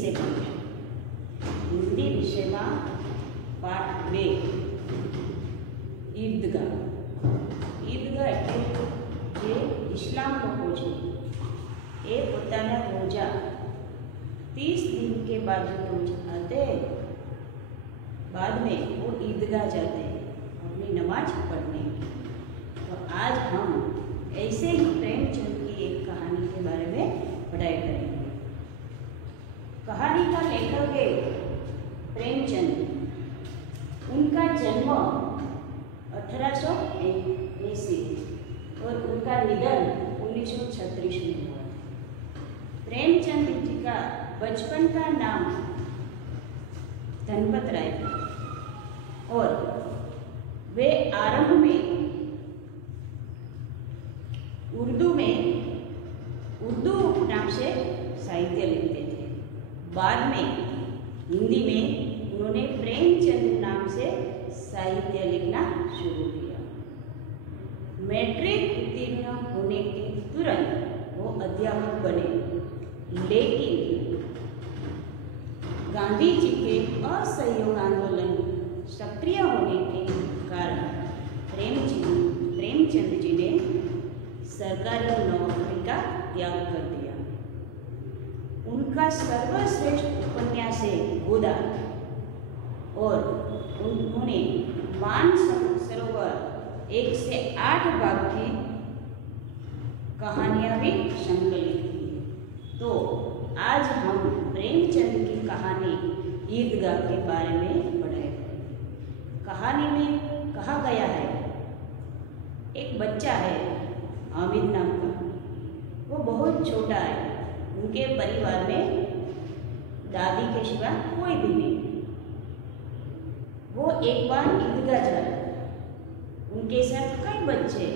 विषय भणीशुं। हिंदी विषय में पाठ 2 ईदगाह। ईदगाह एटले जे इस्लाम लोगों छे ए पोताना रोजा 30 दिन के बाद आते बाद में वो ईदगाह जाते अपनी नमाज पढ़ने। तो आज हम ऐसे ही प्रेमचंद की एक कहानी के बारे में पढ़ाई करेंगे। कहानी का लेखक है प्रेमचंद। उनका जन्म 1880 और उनका निधन 1936 में हुआ। प्रेमचंद जी का बचपन का नाम धनपत राय था और वे आरंभ में उर्दू नाम से साहित्य लिखते थे। बाद में हिंदी में उन्होंने प्रेमचंद नाम से साहित्य लिखना शुरू किया। मैट्रिक उत्तीर्ण होने के तुरंत वो अध्यापक बने, लेकिन गांधी जी के असहयोग आंदोलन सक्रिय होने के कारण प्रेमचंद जी ने सरकारी नौकरी का त्याग कर दिया। उनका सर्वश्रेष्ठ उपन्यास है गोदा और उन्होंने मानसरोवर 1 से 8 भाग की कहानियां भी संकलित की। तो आज हम प्रेमचंद की कहानी ईदगाह के बारे में पढ़ेंगे। कहानी में कहा गया है एक बच्चा है हामिद नाम का। वो बहुत छोटा है। उनके परिवार में दादी के सिवा कोई भी नहीं। वो एक बार ईदगाह जा रहा था। उनके साथ कई बच्चे।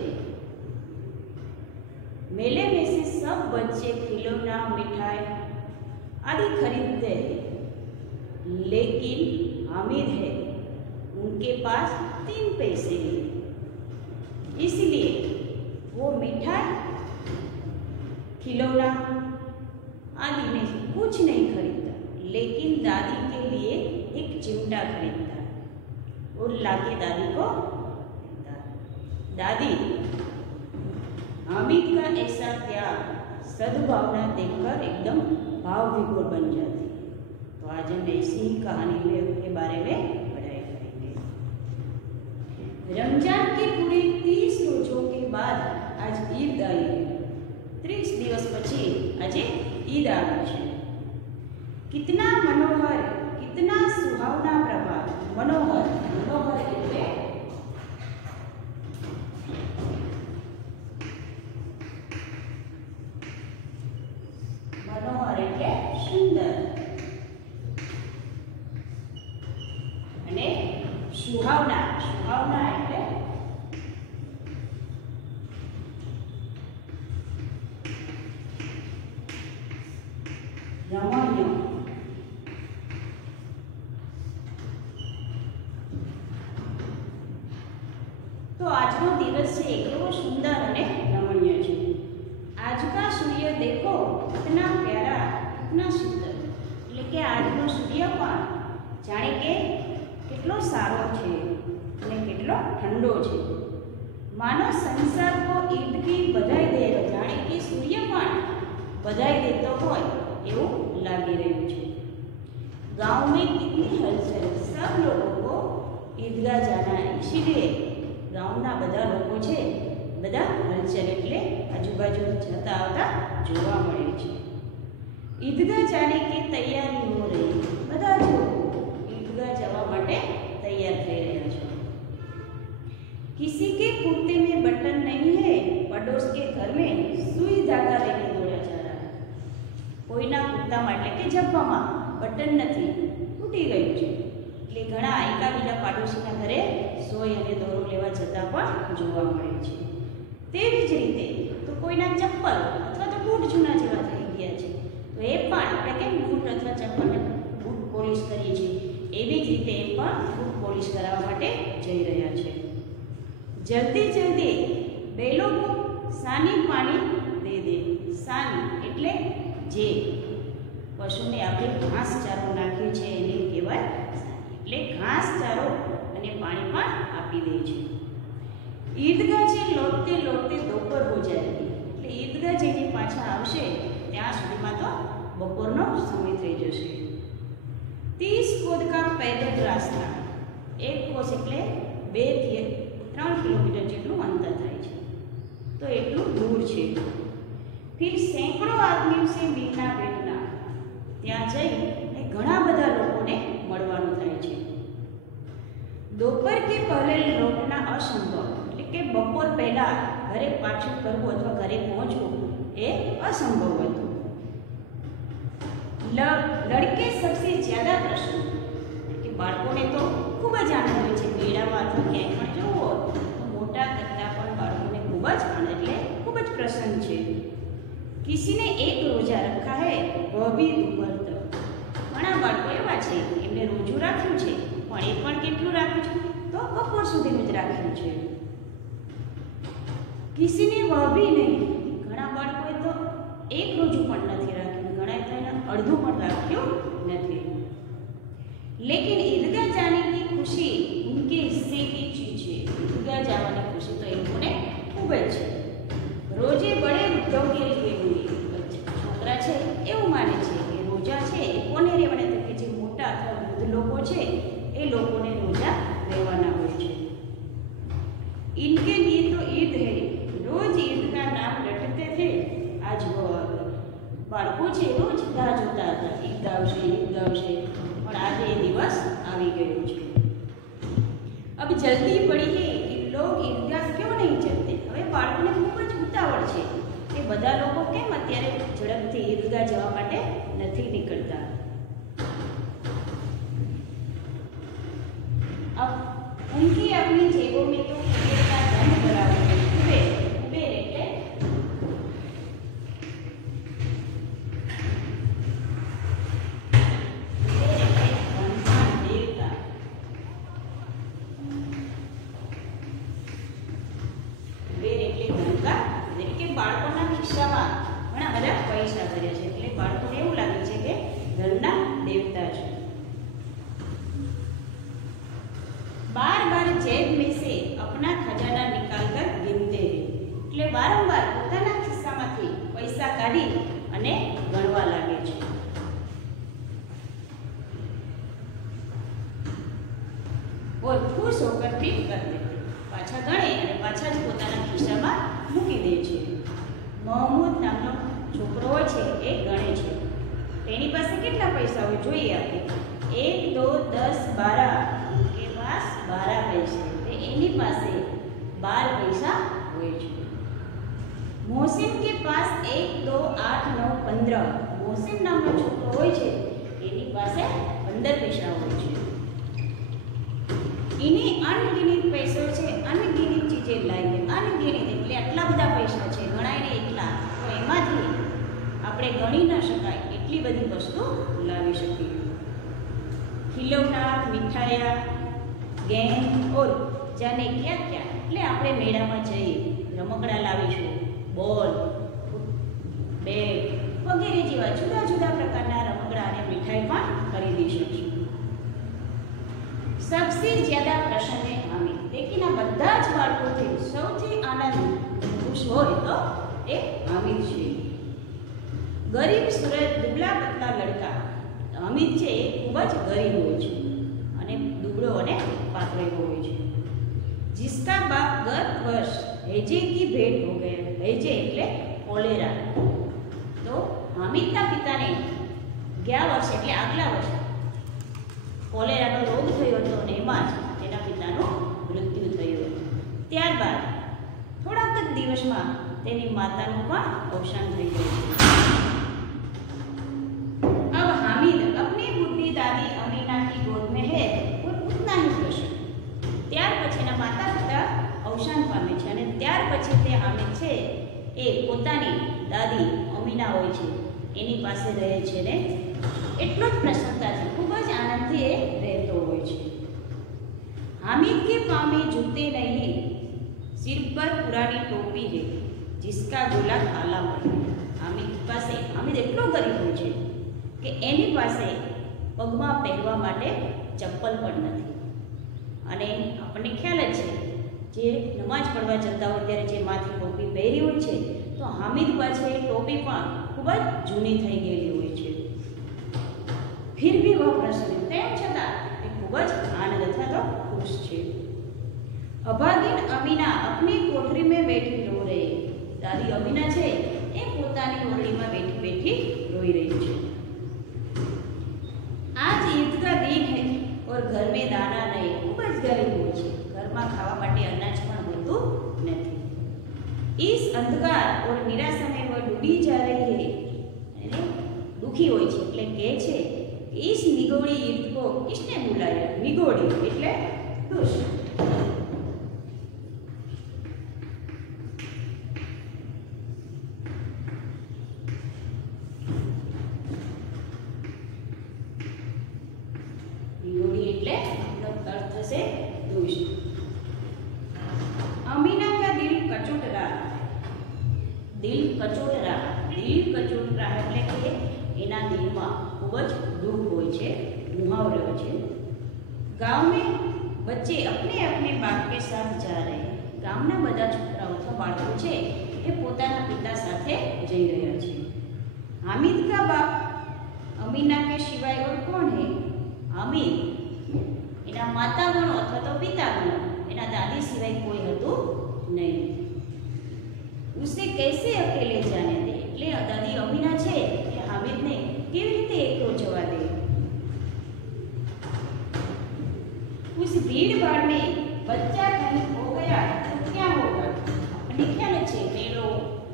मेले में से सब बच्चे खिलौना, मिठाई आदि खरीदते हैं, लेकिन हामिद है उनके पास 3 पैसे हैं। इसलिए वो मिठाई, खिलौना आदि में कुछ नहीं खरीदता, लेकिन दादी के लिए एक चिमटा खरीदता और लाके दादी को देता। दादी हामिद का ऐसा त्याग, सद्भावना देखकर एकदम भावविभोर बन जाती। तो आज हम ऐसी ही कहानी में के बारे में पढ़ाई करेंगे। रमजान के पूरे 30 रोजों के बाद आज ईद आई है। 30 दिवस पछी आज ईद આવી છે। कितना मनोहर, कितना सुहावना प्रभात। मनोहर એટલે सुंदर અને સુહાવના એટલે રમણીય। तो આજનો દિવસ છે કેવો સુંદર અને રમણીય છે। आज का सूर्य देखो कितना प्यारा, कितना सुंदर। એટલે કે આજનો સૂર્ય પણ જાણે કે કેટલો સારો છે અને કેટલો ઠંડો છે। માનો સંસાર को ईद की बधाई दे रहा। जाने कि सूर्य પણ बधाई देतो હોય એવું લાગી રહ્યું છે। गांव में कितनी हलचल। सब लोगों को ईदगाह जाना है, इसीलिए गांवना બધા લોકો છે બધા હલચલ એટલે આજુબાજુ જતા આવતા જોવા મળે છે। ईदगाह जाने की तैयारी हो रही। બધા જ લોકો ईदगाह જવા માટે તૈયાર થઈ રહ્યા છે। किसी के कुर्ते में बटन नहीं है, पड़ोस के घर में सुई धागा लेके दौड़ा जा रहा है। કોઈના કુર્તામાં એટલે કે જબ્બામાં બટન નથી, તૂટી ગયું છે, એટલે ઘણા આયકા બીજા પાડોશીના ઘરે સોય અને દોરો લેવા જતા પણ જોવા મળે છે। તેવી જ રીતે તો કોઈના ચપ્પલ અથવા તો બૂટ જૂના જેવા થઈ ગયા છે, તો એ પણ આપણે કેમ બૂટ અથવા ચપ્પલને બૂટ પોલિશ કરીએ છીએ, એવી જ રીતે એ પણ બૂટ પોલિશ કરાવવા માટે જઈ રહ્યા છે। જલ્દી જલ્દી બેલો સાની પાણી દે દે। સાની એટલે જે પશુને આપણે ઘાસચારો નાખ્યો છે એને કહેવાય સાની. એટલે ઘાસચારો અને પાણી પણ આપી દે છે. ઈદગાહ છે લौटते लौटते दोपहर हो जाएगी. એટલે ઈદગાહ જઈને પાછા આવશે ત્યાં સુધીમાં તો બપોરનો સમય થઈ જશે. 30 कोस का पैदल रास्ता. 1 कोस એટલે 2 થી 3 કિલોમીટર જેટલું અંતર થાય છે, તો એટલું દૂર છે. फिर सैकड़ों आदमियों से मिलना बैठना. ત્યાં જઈને ઘણા બધા લોકોને મળવાનું થાય છે. दोपहर के पहले लौटना असंभव. એટલે કે બપોર પહેલા ઘરે પાછું કરવું અથવા ઘરે પહોંચવું એ અસંભવ હતું. લડકે સબસે જ્યાદા પ્રશ્ન. કે બાળકોને તો ખૂબ જ આનંદ હોય છે મેળામાં અથવા ક્યાંય પણ જવું હોય તો મોટા કરતાં પણ બાળકોને ખૂબ જ આનંદ એટલે ખૂબ જ પ્રસન્ન છે. किसी ने एक रोजा रखा है वह भी दोपहर तक. ઘણા બાળકો એવા છે એમને રોજુ રાખ્યું છે પણ એ પણ કેટલું રાખ્યું છે તો બપોર સુધીનું જ રાખ્યું છે. किसी ने वह भी नहीं. ઘણા બાળકોએ તો એક રોજુ પણ નથી રાખ્યું, ઘણાએ તો એને અડધું પણ રાખ્યું નથી. लेकिन ईदगाह जाने की खुशी उनके हिस्से की चीज है. ईदगाह જવાની ખુશી તો એ લોકોને ખૂબ જ છે. रोजे बड़े वृद्धों के लिए हुई. છોકરા છે એવું માને છે કે રોજા છે એ કોને રહેવાના, તો કે જે મોટા અથવા વૃદ્ધ લોકો છે એ લોકોને રોજા રહેવાના હોય છે. इनके लिए तो ईद है. रोज ईद का नाम रटते थे. आज वो બાળકો છે રોજ રાહ જોતા હતા ઈદ આવશે ઈદ આવશે, પણ આજે એ દિવસ આવી ગયો છે. अब जल्दी पड़ी है कि लोग ईदगाह क्यों नहीं चलते. હવે બાળકોને ખૂબ જ ઉતાવળ છે કે બધા લોકો કેમ અત્યારે ઝડપથી ઈદગાહ જવા માટે નથી નીકળતા. अब उनकी अपनी जेबों में तो कुबेर का धन भरा हुआ है. कुबेर कुबेर એટલે બાળકોના ખિસ્સામાં ઘણા બધા પૈસા ભર્યા છે એટલે બાળકોને એવું લાગે છે કે ધનના દેવતા છે. बार बार जेब में से अपना खजाना निकाल कर गिनते हैं. એટલે વારંવાર પોતાના ખિસ્સામાંથી પૈસા કાઢી અને ગણવા લાગે છે. और खुश होकर फिर कर देते. પાછા ગણે અને પાછા જ પોતાના ખિસ્સામાં મૂકી દે છે. મોહમ્મદ નામનો છોકરો હોય છે એ ગણે છે. તેની પાસે કેટલા પૈસા હોય જોઈએ આપણે. 1 2 10 12. કે પાસ 12 પૈસા. એની પાસે 12 પૈસા હોય છે. મોહસિન કે પાસ 1 2 8 9 15. મોહસિન નામનો છોકરો હોય છે એની પાસે 15 પૈસા હોય છે. इन्हें अनगिनित पैसों से अनगिनित चीजें लाएंगे. अनगिनित એટલે આટલા બધા પૈસા છે ગણાઈને એટલા, તો એમાંથી આપણે ગણી ન શકાય એટલી બધી વસ્તુ લાવી શકીએ. ખિલૌના, મીઠાયા, ગેમ ઓર જાને ક્યાં ક્યાં. એટલે આપણે મેળામાં જઈએ રમકડા લાવીશું, બોલ, બેગ વગેરે જેવા જુદા જુદા પ્રકારના રમકડા અને મીઠાઈ પણ ખરીદી શકીશું. सबसे ज्यादा प्रसन्न है हामिद. लेकिन આ બધા જ બાળકોથી સૌથી આનંદ ખુશ હોય તો એ હામિદ છે. ગરીબ સુરત દુબળા પતલા લડકા. હામિદ છે એ ખૂબ જ ગરીબ હોય છે અને દુબળો અને પાતળો હોય છે. जिसका बाप गत वर्ष हैजे की भेंट हो गया. हैजे એટલે કોલેરા. તો હામિદના પિતાને ગયા વર્ષે એટલે આગલા વર્ષે કોલેરાનો રોગ થયો હતો અને એમાં જ તેના પિતાનું મૃત્યુ થયું હતું. ત્યારબાદ થોડાક જ દિવસમાં તેની માતાનું પણ અવસાન થઈ ગયું. अब हामिद अपनी बूढ़ी दादी अमीना की गोद में है और उतना ही खुश. ત્યાર પછીના માતા પિતા અવસાન પામે છે અને ત્યાર પછી તે હામિદ છે એ પોતાની દાદી અમીના હોય છે એની પાસે રહે છે ને એટલો જ પ્રસન્નતાથી ખૂબ જ આનંદથી એ રહેતો હોય છે. हामिद के पाँव में जूते नहीं, सिर पर पुरानी टोपी है जिसका गोला काला पड़ा. हामिद પાસે હામિદ એટલો ગરીબ હોય છે કે એની પાસે પગમાં પહેરવા માટે ચપ્પલ પણ નથી. અને આપણને ખ્યાલ જ છે, જે નમાઝ પડવા જતા હોય ત્યારે જે માથે ટોપી પહેરી હોય છે, તો હામિદ પાસે ટોપી પણ ખૂબ જ જૂની થઈ ગયેલી હોય છે. ફિર ભી વહ પ્રસન્ન, તેમ છતાં એ ખૂબ જ આનંદ અથવા તો ખુશ છે. અભાગીન અમીના અપની કોઠરી में बैठी रो रही, દાદી અમીના છે એ પોતાની ઓરડીમાં બેઠી બેઠી રોઈ રહી છે. આજ ઈદ કા दिन है और घर में दाना नहीं, ખૂબ જ ગરીબ હોય છે, ઘરમાં ખાવા માટે અનાજ પણ હોતું નથી. इस अंधकार और निराशा में वह डूबी जा रही है, અને દુખી હોય છે એટલે કહે છે, इस निगोड़ी ईद को किसने बुलाया. निगोड़ी એટલે દુષ્ટ. निगोड़ी એટલે અર્થ થશે દુષ્ટ. अमीना का दिल कचोट रहा, दिल कचोट रहा, दिल कचोट रहा એટલે કે એના દિલમાં ખૂબ જ દુઃખ હોય છે, મુહાવરો છે. गांव में बच्चे अपने अपने बाप के साथ जा रहे हैं, ગામના બધા છોકરાઓ અથવા બાળકો છે એ પોતાના પિતા સાથે જઈ રહ્યા છે. हामिद का बाप अमीना के सिवाय और कौन है. हामिद એના માતાગણો અથવા તો પિતાગણો, એના દાદી સિવાય કોઈ હતું નહીં. ઉસે कैसे अकेले जाने दे, એટલે દાદી અમીના છે એ હામિદને કેવી રીતે એકલો જવા દે. उस भीड़ भाड़ में बच्चा कहीं खो गया तो क्या होगा. આપણને ખ્યાલ છે મેળો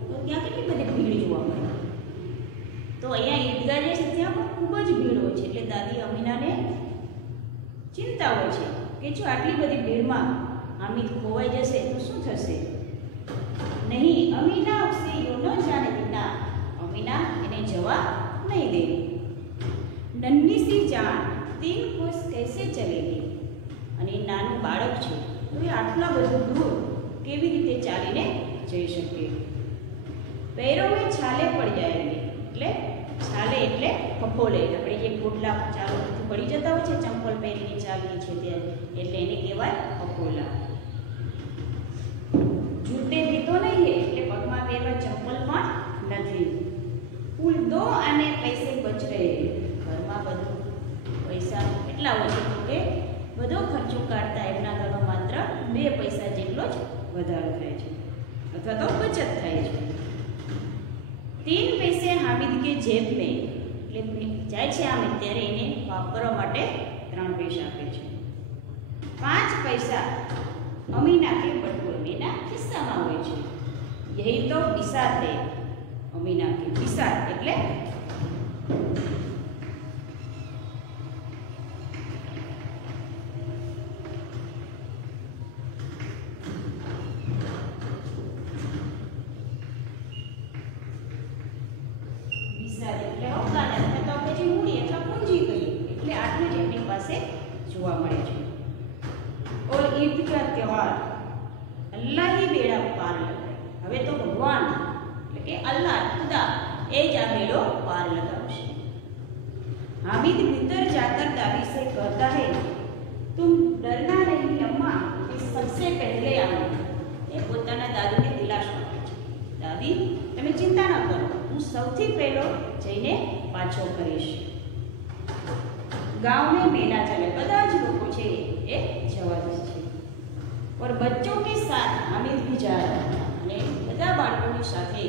તો ત્યાં કેટલી બધી ભીડ જોવા મળે. તો અહીંયા ઈદગાહ જે છે ત્યાં પણ ખૂબ જ ભીડ હોય છે, એટલે દાદી અમીનાને ચિંતા હોય છે કે જો આટલી બધી ભીડમાં હામિદ ખોવાઈ જશે તો શું થશે. નહીં, અમીના ઉસે યો ન જાને દેના, અમીના એને જવા નહીં દે. નન્હી सी जान 3 कोस कैसे चलेगी, અને નાનું બાળક છે તો એ આટલા બધું દૂર કેવી રીતે ચાલીને જઈ શકે. पैरों में छाले पड़ जाएंगे, એટલે છાલે એટલે ફફોલે, આપણે જે ગોટલા ચાલવાથી પડી જતા હોય છે ચંપલ પહેરીને ચાલીએ છીએ ત્યારે, એટલે એને કહેવાય ફફોલા. જૂતે ભી તો નહીં હે, એટલે પગમાં પહેરવા ચંપલ પણ નથી. કુલ 2 આને પૈસે બચ રહે, ઘરમાં બધું પૈસા કેટલા હોય છે તો કે બધો ખર્ચો કાઢતા એમના ઘરમાં માત્ર 2 પૈસા જેટલો જ વધારો થાય છે અથવા તો બચત થાય છે. 3 पैसे हामिद के जेब में, એટલે જાય છે હામિદ ત્યારે એને વાપરવા માટે 3 પૈસા આપે છે. 5 पैसा અમીના કે બટુએ, એના ખિસ્સામાં હોય છે. यही तो बिसात है, અમીના કે બિસાત એટલે જોવા મળે છે. और ईद का त्योहार अल्लाह ही बेड़ा पार लगाए, હવે તો ભગવાન એટલે કે અલ્લાહ ખુદા એ જ આ બેડો પાર લગાવશે. हामिद भीतर जाकर दादी से कहता है, तुम डरना नहीं अम्मा, मैं सबसे पहले आऊंगा. એ પોતાના દાદીને દિલાસો આપે છે, દાદી તમે ચિંતા ન કરો, હું સૌથી પહેલો જઈને પાછો કરીશ. गांव में मेला चले, બધા જ લોકો છે એ જવા દે છે. और बच्चों के साथ हामिद भी जा रहा था, અને બધા બાળકોની સાથે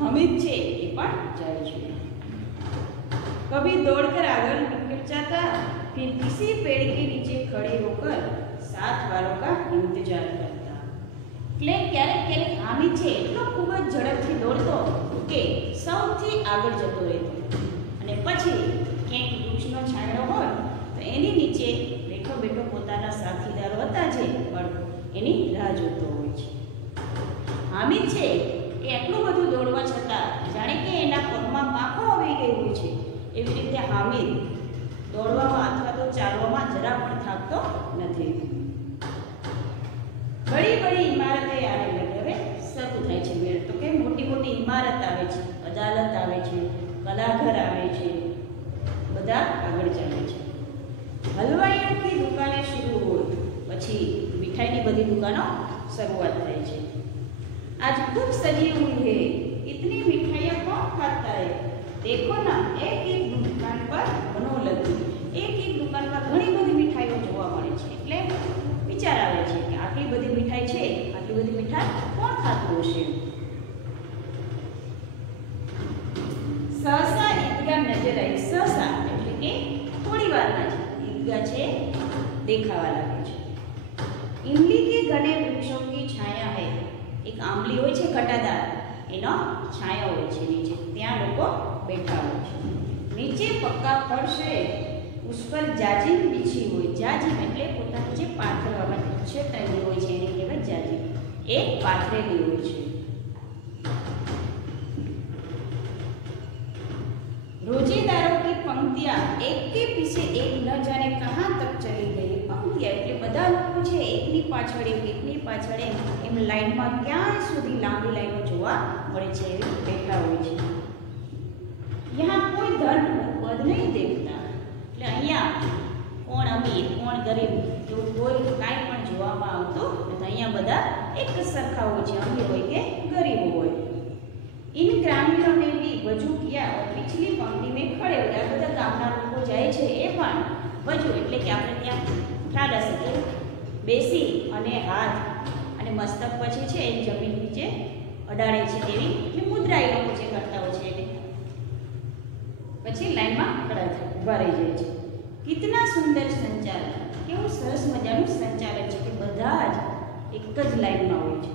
हामिद છે એ પણ જાય છે. कभी दौड़कर आगे निकल जाता, फिर किसी पेड़ के नीचे खड़े होकर साथ वालों का इंतजार करता. એટલે ક્યારેક ક્યારેક હામિદ છે એટલો ખૂબ જ ઝડપથી દોડતો કે સૌથી આગળ જતો રહેતો, અને પછી ક્યાંક વૃક્ષનો છાંયડો હોય તો એની નીચે બેઠો બેઠો પોતાના સાથીદારો હતા જે બાળકો એની રાહ જોતો હોય છે. હામિદ છે એ એટલું બધું દોડવા છતાં જાણે કે એના પગમાં પાંખો આવી ગઈ હોય છે એવી રીતે હામિદ દોડવામાં અથવા તો ચાલવામાં જરા પણ થાકતો નથી. બડી બડી ઇમારતે આવે લગે, હવે શરૂ થાય છે મેળ, તો કે મોટી મોટી ઇમારત આવે છે, અદાલત આવે છે, कलाघर आवे छे, बधा आगळ चाले छे। हलवाईओ की दुकाने शुरू होय पछी मिठाईनी बधी दुकानों शुरुआत थाय छे। आज खूब सजी हुई है, इतनी मिठाइयाँ कौन खाता है? देखो ना, एक एक दुकान पर घणो लगी, एक एक दुकान पर घणी बधी मिठाईओ जोवा मळे छे। એટલે વિચાર આવે છે કે આટલી બધી મિઠાઈ છે, આટલી બધી મીઠાઈ કોણ ખાતું હશે? सहसा ईदगाह नजर आई। सहसा એટલે કે થોડી વારમાં જ ईदगाह છે દેખાવા લાગે છે। इमली के घने वृक्षों की छाया है। एक आंबली होय छे घटादार, एनो छाया होय छे नीचे, त्यां लोको बैठा होय छे। नीचे पक्का फर्श है, उस पर जाजिम बिछी हुई। जाजिम એટલે પોતાની જે પાથરવામાં છેટાયેલી હોય છે એને કહેવાય જાજીમ। એક પાથરેલી હોય છે। रोजेदारों की पंक्तियां एक के पीछे एक न जाने कहां तक चली गई। पंक्तियां એટલે બધા લોકો છે એકની પાછળ એમ લાઈનમાં ક્યાં સુધી લાંબી લાઈનો જોવા મળે છે, એવી બેઠા હોય છે। यहाँ कोई धन पद नहीं देखता, એટલે અહીંયા કોણ અમીર કોણ ગરીબ એવું કોઈ કાંઈ પણ જોવામાં આવતું નથી। અહીંયા બધા એક સરખા હોય છે, અમીર હોય કે ગરીબ હોય। इन ग्रामीणों ने भी वजू किया और पिछली पंक्ति में खड़े हो गया। બધા ગામના લોકો જાય છે એ પણ વજુ એટલે કે આપણે ત્યાં ખ્યાલ હશે કે બેસી અને હાથ અને મસ્તક પછી છે એ જમીન નીચે અડાડે છે તેવી એટલે મુદ્રા એ લોકો જે કરતા હોય છે એને પછી લાઈનમાં ખડા થાય ઊભા રહી જાય છે। કિતના સુંદર સંચાલન, કેવું સરસ મજાનું સંચાલન છે કે બધા જ એક જ લાઈનમાં હોય છે।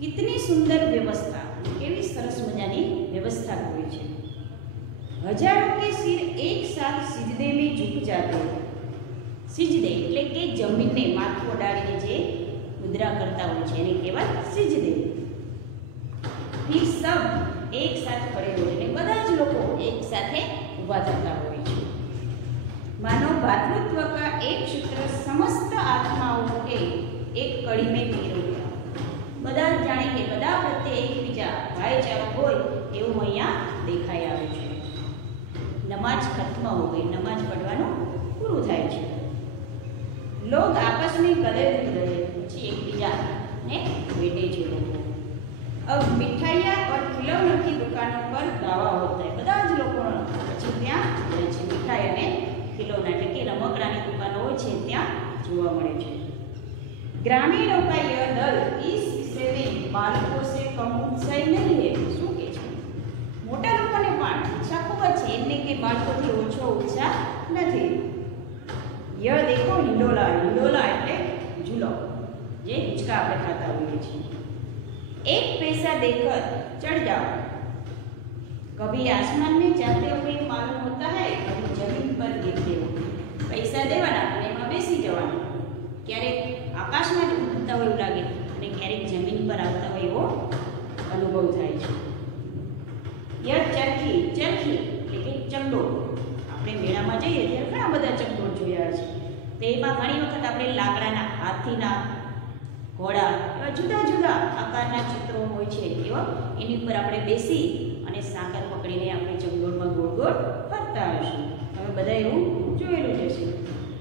कितनी सुंदर व्यवस्था, केवी सरस मजानी व्यवस्था हुई है। हजारों के सिर एक साथ सिजदे में झुक जाते हैं। सिजदे એટલે કે જમીનને માથું અડાડીને જે મુદ્રા કરતા હોય છે એને કહેવાય સિજદે। फिर सब एक साथ खड़े हो એટલે બધા જ લોકો એક સાથે ઊભા થતા હોય છે। मानो भातृत्व का एक सूत्र समस्त आत्माओं के एक कड़ी में पिरो गया। બધા જાણે કે બધા પ્રત્યે એકબીજા ભાઈચારો હોય એવું અહીંયા દેખાઈ આવે છે। નમાજ ખત્મ હો ગઈ, નમાજ પઢવાનું પૂરું થાય છે। लोग आपस में गले मिल रहे, પછી એકબીજાને ભેટે છે લોકો। अब मिठाइयाँ और खिलौनों की दुकानों पर गावा होता है। બધા જ લોકો પછી ત્યાં જાય છે। મીઠાઈ અને ખિલौना એટલે કે રમકડાની દુકાનો હોય છે ત્યાં જોવા મળે છે। ग्रामीणों का यह दल इस विषय में बालकों से कम उत्साही नहीं है। શું કે છે? મોટા લોકોને પણ ઈચ્છા ખૂબ જ છે, એમને કે બાળકોથી ઓછો ઉત્સાહ નથી। यह देखो हिंडोला, हिंडोला એટલે ઝૂલો જે હિંચકા આપણે ખાતા હોઈએ છીએ। एक पैसा देकर चढ़ जाओ, कभी आसमान में जाते हुए मालूम होता है, कभी जमीन पर गिरते हो। પૈસા દેવાના અને એમાં બેસી જવાનું, ક્યારેક આકાશમાં જ ઉડતા હોય એવું લાગે અને ક્યારેક જમીન પર આવતા હોય એવો અનુભવ થાય છે। યર ચરખી, ચરખી એટલે કે ચકડોળ, આપણે મેળામાં જઈએ ત્યારે ઘણા બધા ચકડોળ જોયા છે। તો એમાં ઘણી વખત આપણે લાકડાના હાથીના ઘોડા એવા જુદા જુદા આકારના ચિત્રો હોય છે એવા એની ઉપર આપણે બેસી અને સાકર પકડીને આપણે ચકડોળમાં गोल गोल ફરતા હશું। તમે બધા એવું જોયેલું જ હશે।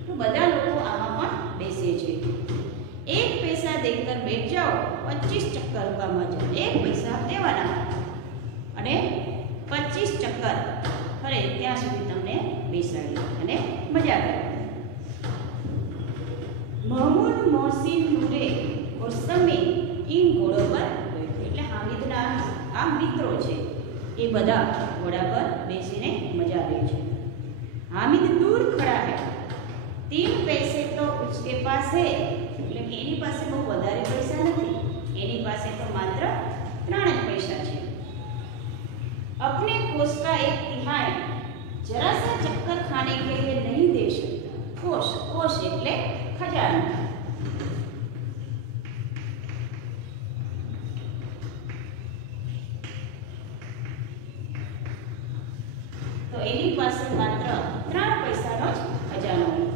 તો બધા લોકો આમાં પણ બેસે છે। एक पैसा देकर बैठ जाओ, 25 चक्कर का मजा। एक पैसा देवाना અને 25 चक्कर ફરે ત્યાં સુધી તમને બેસાડી અને મજા કરે। महमूद मोहसिन नूरे और समी इन घोड़ों पर बैठे એટલે હામિદના આ મિત્રો છે એ બધા ઘોડા પર બેસીને મજા લે છે। हामिद दूर खड़ा है, 3 पैसे तो उसके पास है એટલે કે એની પાસે બહુ વધારે પૈસા નથી, એની પાસે તો માત્ર 3 જ પૈસા છે। अपने कोष का एक तिहाई जरा सा चक्कर खाने के लिए नहीं दे सकता। कोष, कोष એટલે खजाना। तो એની પાસે માત્ર 3 પૈસાનો જ ખજાનો હતો।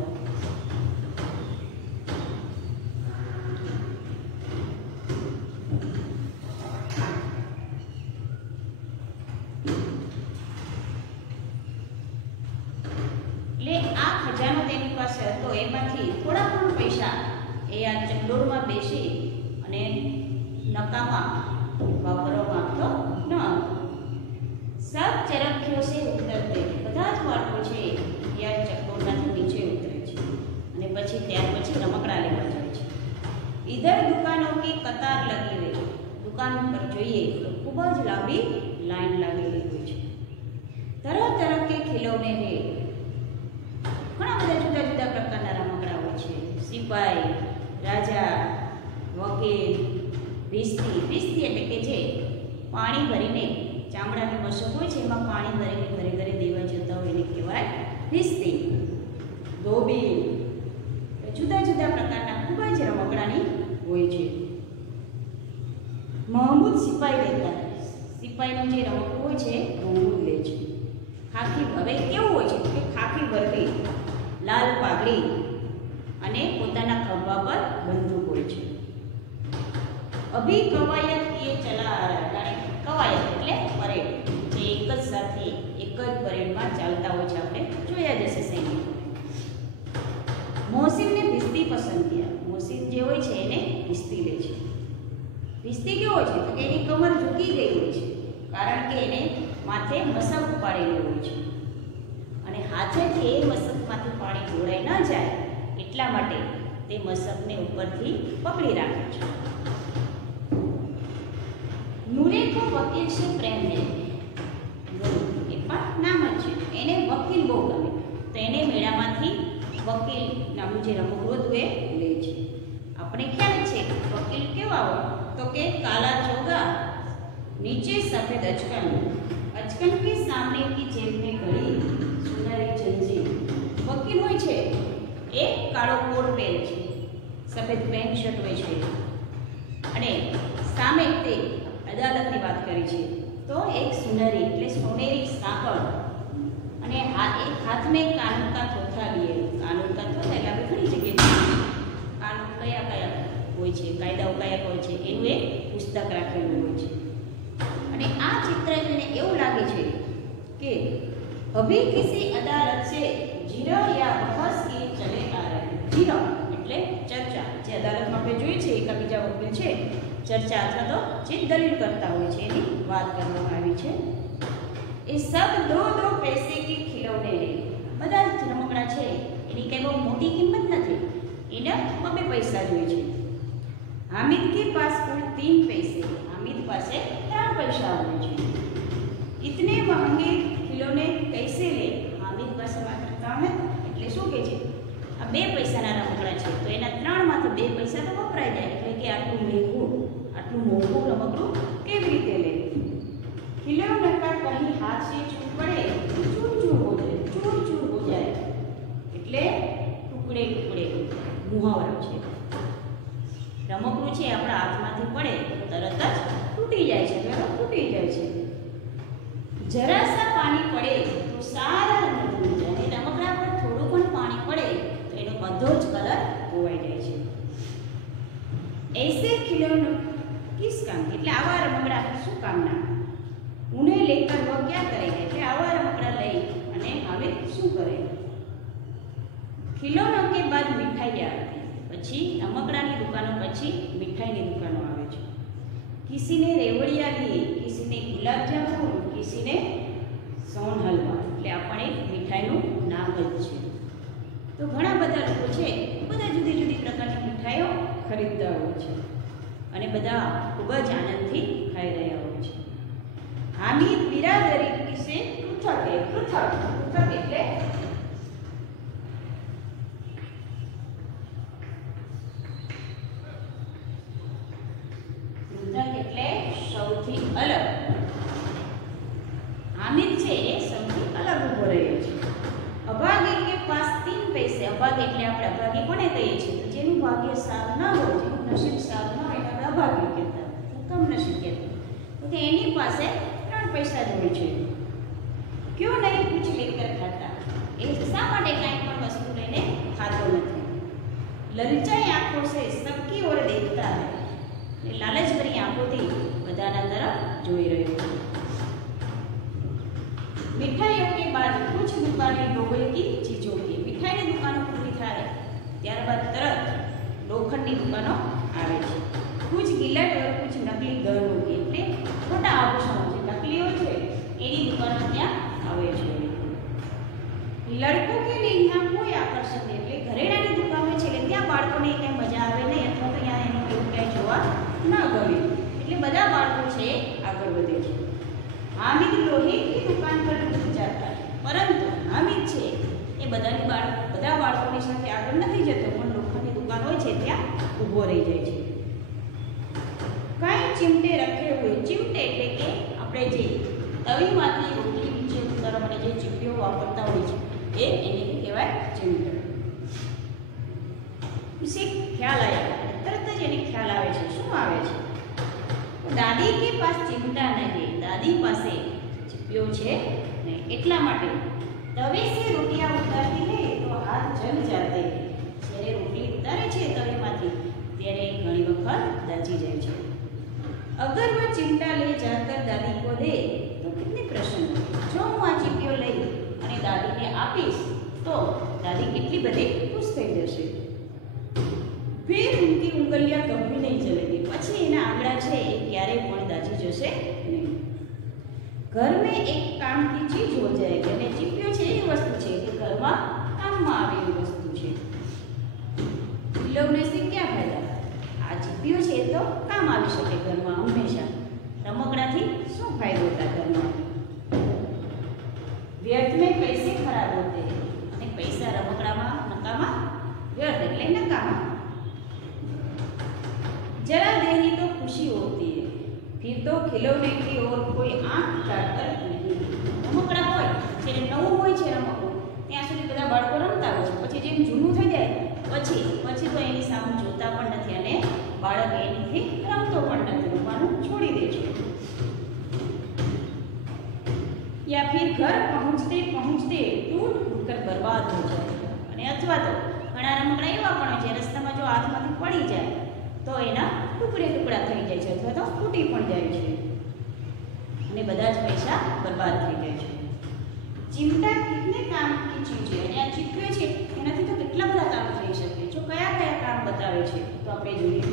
ખજાનો તેની પાસે હતો એમાંથી થોડા પણ પૈસા એ આ ચકડોળમાં બેસી અને નકામા વાપરવામાં આપતો ન હતો. સબ ચરખ્યો સે ઉતરતે, બધા જ બાળકો છે એ આ ચકડોળમાંથી નીચે ઉતરે છે અને પછી ત્યાર પછી રમકડા લેવા જાય છે. ઇધર દુકાનો કી કતાર લગી રહી, દુકાન પર જોઈએ તો ખૂબ જ લાંબી લાઈન લાગેલી હોય છે. તરહ તરહ કે ખિલૌને હે, ઘણા બધા જુદા જુદા પ્રકારના રમકડા હોય છે. સિપાઈ, રાજા, વકીલ, ભીસ્તી એટલે કે જે પાણી ભરીને ચામડાની મશક હોય છે એમાં પાણી ભરીને ઘરે ઘરે દેવા જતા હોય એને કહેવાય ભીસ્તી. ધોબી, જુદા જુદા પ્રકારના ખૂબ જ રમકડાની હોય છે. મહમૂદ સિપાઈ લેતા, સિપાઈનું જે રમકડું હોય છે મહમૂદ લે છે. ખાખી, હવે કેવું હોય છે કે ખાખી વર્દી, લાલ પાઘડી અને પોતાના ખભા પર બંદૂક હોય છે. અભી કવાયત એ ચલા આ રહા, કવાયત એટલે પરેડ, જે એક જ સાથે એક જ પરેડમાં ચાલતા હોય છે. આપણે જોયા જશે સૈનિકો. મોહસિનને ભીસ્તી પસંદ કિયા, મોહસિન જે હોય છે એને ભીસ્તી લે છે. ભીસ્તી કેવો હોય છે તો કે એની કમર ઝૂકી ગઈ હોય છે કારણ કે એને માથે મસક ઉપાડેલું હોય છે અને હાથેથી એ મસકમાંથી પાણી ઢોળાઈ ન જાય એટલા માટે તે મસકને ઉપરથી પકડી રાખે છે. નૂરે કો વકીલ સે પ્રેમ હે, એ પણ નામ જ છે, એને વકીલ બહુ ગમે તો એને મેળામાંથી વકીલ નામનું જે રમકડું હતું એ લે છે. આપણે ખ્યાલ છે વકીલ કેવા હોય તો કે કાલા ચોગા, नीचे सफेद अचकन, अचकन के सामने की जेब में घड़ी, सुनहरी जंजीर. वकील હોય છે એ કાળો કોટ પહેરે છે, સફેદ પેન્ટ શર્ટ હોય છે અને સામે તે અદાલતની વાત કરી છે તો એક સુનહરી એટલે સોનેરી સાંકળ અને એક હાથ में कानून का थोथा लिए. कानून का थोथा એટલે આપણે ઘણી જગ્યાએ કાનૂન કયા કયા હોય છે, કાયદાઓ કયા હોય છે એનું એક પુસ્તક રાખેલું હોય છે. અને આ ચિત્ર જોઈને એવું લાગે છે કે અભી કિસી અદાલત સે જીરા યા બહસ કી ચલે આ રહે. જીરા એટલે ચર્ચા, જે અદાલતમાં આપણે જોઈએ છે એકબીજા વકીલ છે ચર્ચા અથવા તો જે દલીલ કરતા હોય છે એની વાત કરવામાં આવી છે. એ સબ દો દો પૈસે કી ખિલૌને હે, બધા જ રમકડા છે એની કંઈ બહુ મોટી કિંમત નથી, એને 2 પૈસા જોઈએ છે. हामिद के पास कुल 3 पैसे, हामिद પાસે 3 પૈસા હોય છે. इतने महंगे खिलौने कैसे ले, हामिद પાસે માત્ર 3 એટલે શું કહે છે આ 2 પૈસાના રમકડા છે તો એના 3 માંથી 2 પૈસા તો વપરાઈ જાય એટલે કે આટલું મોંઘું રમકડું કેવી રીતે લે. खिलौने का कहीं हाथ से छूट पड़े चूर चूर हो जाए એટલે ટુકડે ટુકડે મુહાવરો છે. રમકડું છે આપણા હાથમાંથી પડે તરત જ તૂટી જાય છે, તૂટી જાય છે. જરા સા પાણી પડે તો સારા રંગ ધોઈ જાય, અને રમકડા પર થોડું પણ પાણી પડે તો એનો બધો જ કલર ધોવાઈ જાય છે. ऐसे खिलौने किस काम, એટલે આવા રમકડા શું કામના. ઉन्हें लेकर वो क्या करेंगे, એટલે આવા રમકડા લઈ અને હવે શું કરે. खिलौनों के बाद मिठाई आती, પછી રમકડાની દુકાનો પછી મીઠાઈની દુકાનો આવે છે. किसी ने रेवड़िया ली, किसी ने गुलाब जामुन, किसी ने सोन हलवा, એટલે આ પણ એક મીઠાઈનું નામ જ છે. તો ઘણા બધા લોકો છે બધા જુદી જુદી પ્રકારની મીઠાઈઓ ખરીદતા હોય છે અને બધા ખૂબ જ આનંદથી ખાઈ રહ્યા હોય છે. હામિદ બિરાદરી કિસે પૃથક હે, પૃથક એટલે એટલે સૌથી અલગ. હામિદ છે એ સૌથી અલગ ઉભો રહ્યો છે. અભાગી કે પાસ 3 પૈસે, અભાગ એટલે આપણે અભાગી કોને કહીએ છીએ તો જેનું ભાગ્ય સારું ના હોય, જેનું નસીબ સારું ના હોય એને અભાગી કહેતા, કમ નસીબ કહેતા. તો કે એની પાસે 3 પૈસા જ હોય છે. ક્यों નહીં कुछ लेकर खाता, એ શા માટે કાંઈ પણ વસ્તુ લઈને ખાતો નથી. લલચાઈ આંખો સે સબકી ઓર દેખતા હૈ, लालच भरी आंखों बधाना तरफ જોઈ રહ્યો છે. मिठाइयों के बाद कुछ दुकानें लोगों की चीजों की, મીઠાઈની દુકાનો પૂરી થાય ત્યારબાદ તરત લોખંડની દુકાનો આવે છે. કુછ ગિલટ और कुछ नकली गहनों की એટલે ખોટા આભૂષણો જે નકલી હોય છે એની દુકાનો ત્યાં આવે છે. લડકો કે लिए यहाँ कोई आकर्षण नहीं એટલે ઘરેણાની દુકાનો છે એટલે ત્યાં બાળકોને કઈ મજા આવે નહીં અથવા તો ત્યાં એને કેવું કઈ જોવા ન ગમે એટલે બધા બાળકો છે આગળ વધે છે. हामिद लोहे की दुकान पर रुक जाता है પરંતુ હામિદ છે એ બધા બાળકોની સાથે આગળ નથી જતો પણ લોખંડની દુકાન હોય છે ત્યાં ઊભો રહી જાય છે. કઈ ચીમટે રખે હોય ચીમટે એટલે કે આપણે જે તવીમાંથી રોટલી નીચે ઉતારવા માટે જે ચીમટીઓ વાપરતા હોય છે એને કહેવાય ચીમટો. ઉસે ખ્યાલ આવ્યા તરત જ એને ખ્યાલ આવે છે. શું આવે છે? દાદી કે પાસ ચિમટા નહીં દાદી પાસે ચીપિયો છે નહીં એટલા માટે તવે સે રોટિયા ઉતારતી હે તો હાથ જલ જાતે જ્યારે રોટલી ઉતારે છે તવીમાંથી ત્યારે ઘણી વખત દાજી જાય છે. અગર वो चिमटा ले जाकर दादी को दे तो कितने प्रसन्न જો હું આ ચીપિયો લઈ અને દાદીને આપીશ તો દાદી કેટલી બધી ખુશ થઈ જશે. फिर उनकी उंगलियां कभी नहीं चलेगी પછી એના આંગળા છે એ ક્યારેય પણ દાજી જશે નહીં. ઘર में एक काम की चीज हो जाएगी અને ચીપિયો છે એ વસ્તુ છે કે ઘરમાં કામમાં આવે એવી વસ્તુ છે. ખિલौने से क्या फायदा આ ચીપિયો છે તો કામ આવી શકે ઘરમાં હંમેશા. રમકડાથી શું ફાયદો થાય ઘરમાં? વ્યર્થ में पैसे खराब होते हैं અને પૈસા રમકડામાં નકામા વ્યર્થ એટલે નકામા. जरा देरी तो खुशी होती है फिर तो खिलौने की ओर कोई आंख उठाकर नहीं. રમકડા હોય જ્યારે નવું હોય છે રમકડું ત્યાં સુધી બધા બાળકો રમતા હોય છે પછી જેમ જૂનું થઈ જાય પછી તો એની સામે જોતા પણ નથી અને બાળક એનીથી રમતો પણ નથી રમવાનું છોડી દે છે. या फिर घर पहुंचते पहुंचते टूट फूट कर बर्बाद हो जाए અને અથવા તો ઘણા રમકડા એવા પણ હોય છે રસ્તામાં જો હાથમાંથી પડી જાય तो एना टुकड़े टुकड़ा थई जाय छे अथवा तो फूटी पण जाय छे અને બધા જ પૈસા બરબાદ થઈ જાય છે. ચિમટા कितने काम की चीज है અને આ ચીપિયો છે એનાથી તો કેટલા બધા કામ થઈ શકે. જો કયા કયા કામ બતાવે છે તો આપણે જોઈએ.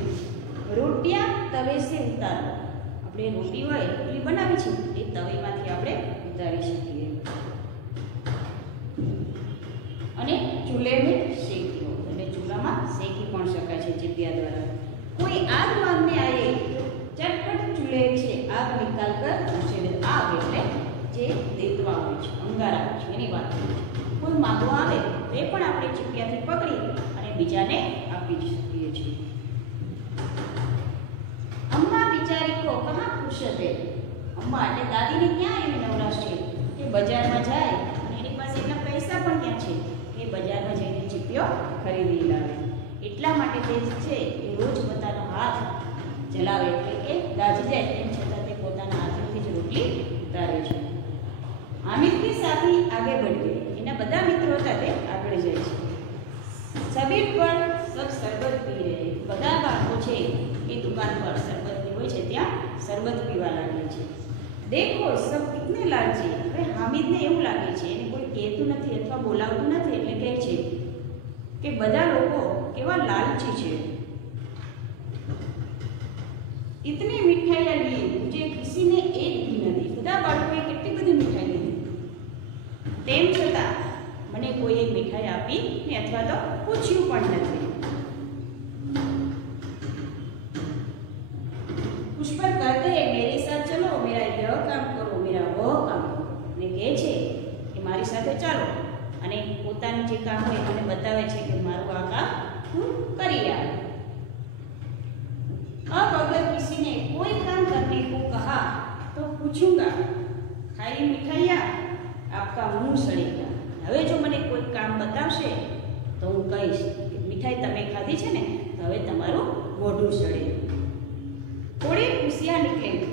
રોટિયા તવે સે ઉતારો આપણે રોટી હોય રોટલી બનાવી છે એ તવીમાંથી આપણે ઉતારી શકીએ. અને ચૂલે में શેકી એટલે ચૂલામાં શેકી પણ શકાય છે ચીપિયા દ્વારા. कोई आग मांगने आए तो चटपट चूल्हे से आग निकाल कर उसे आग એટલે જે દેતવા હોય છે અંગારા હોય છે એની વાત છે. કોઈ માંગવા આવે તો એ પણ આપણે ચીપિયાથી પકડી અને બીજાને આપી શકીએ છીએ. અમ્મા બિચારી કો કહા ફુરસત હે અમ્મા એટલે દાદીને ક્યાં એવી નવરાશ છે કે બજારમાં જાય અને એની પાસે એટલા પૈસા પણ ક્યાં છે કે બજારમાં જઈને ચીપિયો ખરીદી લાવે. એટલા માટે તે છે એ રોજ પોતાનો હાથ જલાવે એટલે કે દાજી જાય તેમ છતાં તે પોતાના હાથથી જ રોટલી ઉતારે છે. હામિદ કે સાથી આગે बढ़ गए એના બધા મિત્રો હતા તે આગળ જાય છે. સબીર પર સબ શરબત પી રહે બધા બાળકો છે એ દુકાન પર શરબતની હોય છે ત્યાં શરબત પીવા લાગે છે. દેખો સબ કિતને લાલચી હવે હામિદને એવું લાગે છે એને કોઈ કહેતું નથી અથવા બોલાવતું નથી એટલે કહે છે કે બધા લોકો કેવા લાલચી છે. इतनी मिठाइयाँ ली मुझे किसी ने एक भी नहीं બધા બાળકોએ કેટલી બધી મીઠાઈ લીધી તેમ છતાં મને કોઈએ મીઠાઈ આપી ને અથવા તો પૂછ્યું પણ નથી. उस पर कहते हैं मेरे साथ चलो मेरा यह काम करो मेरा वह काम करो ને કહે છે કે મારી સાથે ચાલો અને પોતાનું જે કામ હોય મને બતાવે છે કે મારું આ કામ હું કરી આવું. अब अगर किसी ने कोई काम करने को कहा तो पूछूंगा खाई मिठाइयाँ आपका मुंह सड़ेगा. હવે જો મને કોઈ કામ બતાવશે તો હું કહીશ કે મીઠાઈ તમે ખાધી છે ને તો હવે તમારું મોઢું સડે. થોડી ખુશિયા નીકળેલી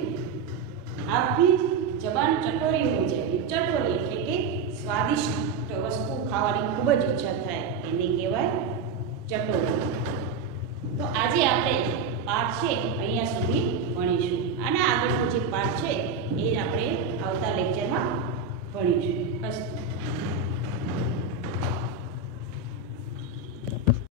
આપની જબાન ચટોરી हो जाएगी. ચટોરી એટલે કે સ્વાદિષ્ટ વસ્તુ ખાવાની ખૂબ જ ઈચ્છા થાય એને કહેવાય ચટોરી. તો આજે આપણે પાઠ છે અહીંયા સુધી ભણીશું. આના આગળનો જે પાઠ છે એ આપણે આવતા લેક્ચરમાં ભણીશું. અસ્તુ.